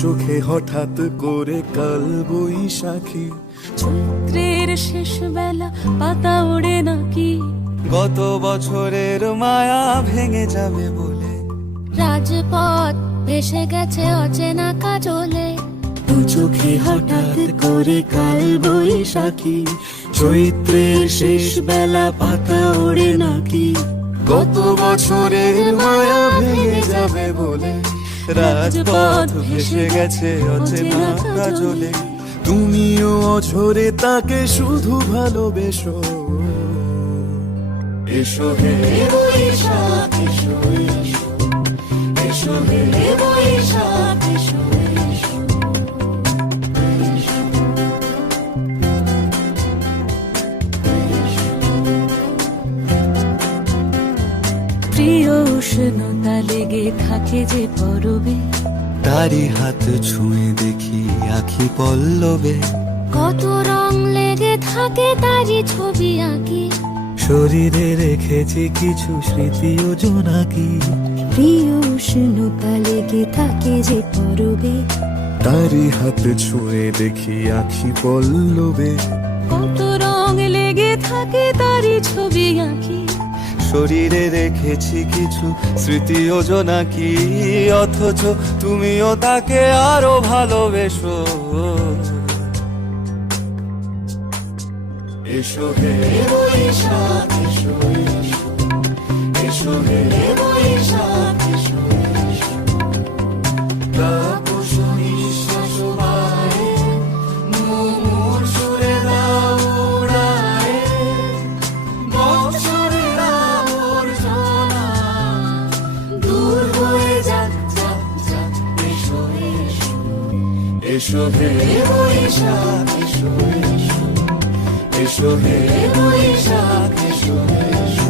চোখে হঠাৎ করে কাল বৈশাখী, চৈত্রের শেষ বেলা পাতা ওড়ে নাকি, গত বছরের মায়া ভেঙে যাবে বলে, রাজপথ ভেসে গেছে অচেনা কাজলে, দু চোখে হঠাৎ করে কাল বৈশাখী, চৈত্রের শেষ বেলা পাতা ওড়ে নাকি, গত বছরের মায়া ভেঙে যাবে বলে, রাজপথ ভেসে গেছে অচেনা কাজলে। তুমিও অঝরে তাকে শুধু ভালোবেসো। এসো হে বৈশাখ এসো এসো, এসো হে বৈশাখ এসো এসো। প্রিয় উষ্ণতা লেগে থাকে যে পরবে, তারি হাত ছুঁয়ে দেখি আখি পল্লবে, কত রং লেগে থাকে তারই ছবি আঁকি, শরীরে রেখেছি কিছু স্মৃতি ও জোনাকি, প্রিয় উষ্ণতা লেগে থাকে যে পরবে, তারি হাত ছুঁয়ে দেখি আখি পল্লবে, কত রং লেগে থাকে তারই ছবি আঁকি, শরীরে রেখেছি কিছু স্মৃতি ও জোনাকি, অথচ তুমিও তাকে আরো ভালোবেসো। এসো হে বৈশাখ এসো এসো, এসো হে বৈশাখ এসো এসো। তাপস নিঃশ্বাস বায়ে, মুমুর সুরে দাও উড়ায়ে, বৎসরের আবর্জনা দূর হয়ে যাক যাক যাক। এসো এসো, এসো হে বৈশাখ এসো এসো, এসো হে বৈশাখ এসো এসো।